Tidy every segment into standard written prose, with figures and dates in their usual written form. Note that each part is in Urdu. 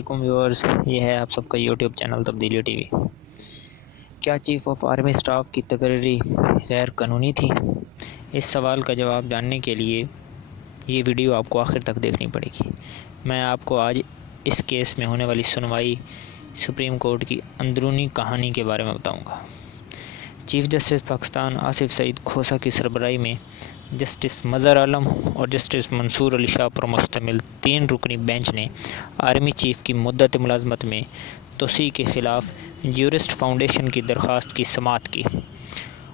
علیکم ویورز، یہ ہے آپ سب کا یوٹیوب چینل تبدیلی ٹی وی۔ کیا چیف آف آرمی اسٹاف کی تقرری غیر قانونی تھی؟ اس سوال کا جواب جاننے کے لیے یہ ویڈیو آپ کو آخر تک دیکھنی پڑے گی۔ میں آپ کو آج اس کیس میں ہونے والی سنوائی سپریم کورٹ کی اندرونی کہانی کے بارے میں بتاؤں گا۔ چیف جسٹس پاکستان آصف سعید کھوسہ کی سربراہی میں جسٹس مظہر عالم اور جسٹس منصور علی شاہ پر مشتمل 3 رکنی بینچ نے آرمی چیف کی مدت ملازمت میں توسیع کے خلاف جیورسٹ فاؤنڈیشن کی درخواست کی سماعت کی،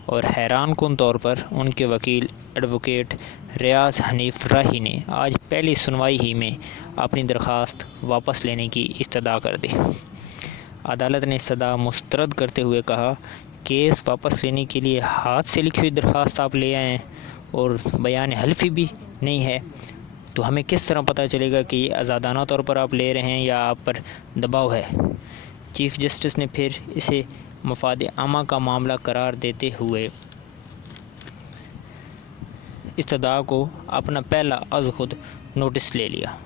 اور حیران کن طور پر ان کے وکیل ایڈوکیٹ ریاض حنیف راہی نے آج پہلی سنوائی ہی میں اپنی درخواست واپس لینے کی استدعا کر دی۔ عدالت نے استدعا مسترد کرتے ہوئے کہا، کیس واپس لینے کے لیے ہاتھ سے لکھی ہوئی درخواست آپ لے آئے ہیں اور بیان حلفی بھی نہیں ہے، تو ہمیں کس طرح پتہ چلے گا کہ یہ آزادانہ طور پر آپ لے رہے ہیں یا آپ پر دباؤ ہے؟ چیف جسٹس نے پھر اسے مفاد عامہ کا معاملہ قرار دیتے ہوئے استدعا کو اپنا پہلا از خود نوٹس لے لیا۔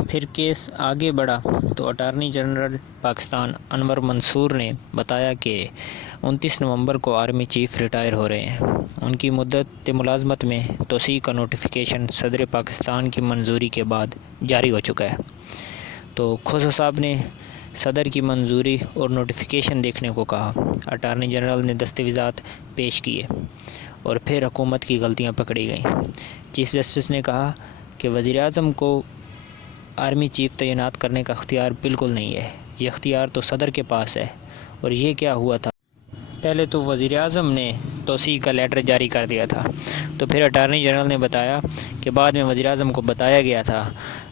پھر کیس آگے بڑھا تو اٹارنی جنرل پاکستان انور منصور نے بتایا کہ 29 نومبر کو آرمی چیف ریٹائر ہو رہے ہیں۔ ان کی مدت ملازمت میں توسیع کا نوٹیفیکیشن صدر پاکستان کی منظوری کے بعد جاری ہو چکا ہے۔ تو کھوسہ صاحب نے صدر کی منظوری اور نوٹیفیکیشن دیکھنے کو کہا۔ اٹارنی جنرل نے دستاویزات پیش کیے اور پھر حکومت کی غلطیاں پکڑی گئیں۔ چیف جسٹس نے کہا کہ وزیر اعظم کو آرمی چیف تعینات کرنے کا اختیار بالکل نہیں ہے، یہ اختیار تو صدر کے پاس ہے۔ اور یہ کیا ہوا تھا؟ پہلے تو وزیر اعظم نے توسیع کا لیٹر جاری کر دیا تھا، تو پھر اٹارنی جنرل نے بتایا کہ بعد میں وزیر اعظم کو بتایا گیا تھا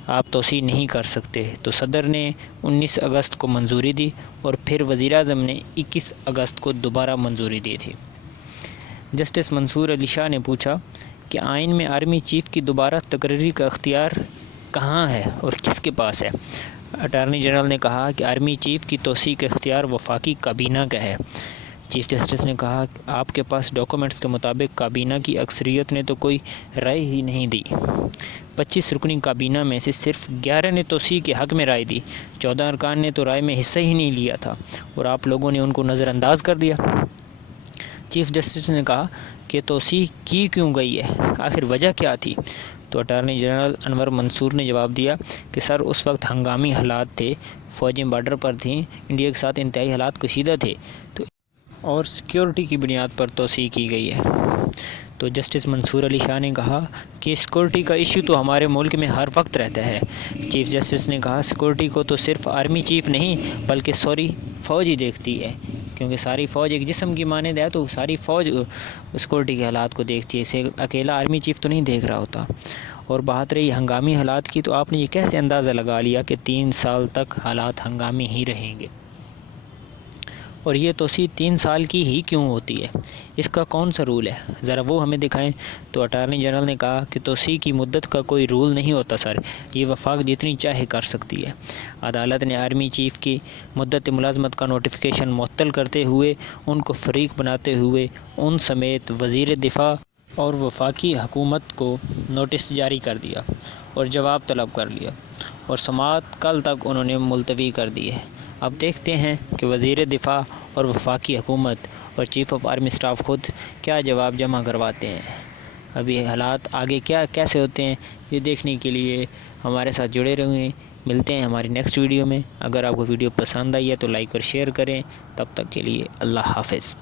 آپ توسیع نہیں کر سکتے، تو صدر نے 19 اگست کو منظوری دی اور پھر وزیر اعظم نے 21 اگست کو دوبارہ منظوری دی تھی۔ جسٹس منصور علی شاہ نے پوچھا کہ آئین میں آرمی چیف کی دوبارہ تقرری کا اختیار کہاں ہے اور کس کے پاس ہے؟ اٹارنی جنرل نے کہا کہ آرمی چیف کی توسیع کا اختیار وفاقی کابینہ کا ہے۔ چیف جسٹس نے کہا کہ آپ کے پاس ڈاکومنٹس کے مطابق کابینہ کی اکثریت نے تو کوئی رائے ہی نہیں دی۔ 25 رکنی کابینہ میں سے صرف 11 نے توسیع کے حق میں رائے دی، 14 ارکان نے تو رائے میں حصہ ہی نہیں لیا تھا اور آپ لوگوں نے ان کو نظر انداز کر دیا۔ چیف جسٹس نے کہا کہ توسیع کی کیوں گئی ہے، آخر وجہ کیا تھی؟ تو اٹارنی جنرل انور منصور نے جواب دیا کہ سر اس وقت ہنگامی حالات تھے، فوجیں بارڈر پر تھیں، انڈیا کے ساتھ انتہائی حالات کشیدہ تھے، تو اور سیکیورٹی کی بنیاد پر توسیع کی گئی ہے۔ تو جسٹس منصور علی شاہ نے کہا کہ سیکورٹی کا ایشو تو ہمارے ملک میں ہر وقت رہتا ہے۔ چیف جسٹس نے کہا سیکورٹی کو تو صرف آرمی چیف نہیں بلکہ ساری فوج ہی دیکھتی ہے، کیونکہ ساری فوج ایک جسم کی مانند ہے، تو ساری فوج سیکورٹی کے حالات کو دیکھتی ہے، اسے اکیلا آرمی چیف تو نہیں دیکھ رہا ہوتا۔ اور بات رہی ہنگامی حالات کی، تو آپ نے یہ کیسے اندازہ لگا لیا کہ 3 سال تک حالات ہنگامی ہی رہیں گے؟ اور یہ توسیع 3 سال کی ہی کیوں ہوتی ہے؟ اس کا کون سا رول ہے؟ ذرا وہ ہمیں دکھائیں۔ تو اٹارنی جنرل نے کہا کہ توسیع کی مدت کا کوئی رول نہیں ہوتا سر، یہ وفاق جتنی چاہے کر سکتی ہے۔ عدالت نے آرمی چیف کی مدت ملازمت کا نوٹیفیکیشن معطل کرتے ہوئے ان کو فریق بناتے ہوئے ان سمیت وزیر دفاع اور وفاقی حکومت کو نوٹس جاری کر دیا اور جواب طلب کر لیا، اور سماعت کل تک انہوں نے ملتوی کر دی ہے۔ اب دیکھتے ہیں کہ وزیر دفاع اور وفاقی حکومت اور چیف آف آرمی اسٹاف خود کیا جواب جمع کرواتے ہیں۔ ابھی حالات آگے کیسے ہوتے ہیں، یہ دیکھنے کے لیے ہمارے ساتھ جڑے رہیں۔ ملتے ہیں ہماری نیکسٹ ویڈیو میں۔ اگر آپ کو ویڈیو پسند آئی ہے تو لائک اور شیئر کریں۔ تب تک کے لیے اللہ حافظ۔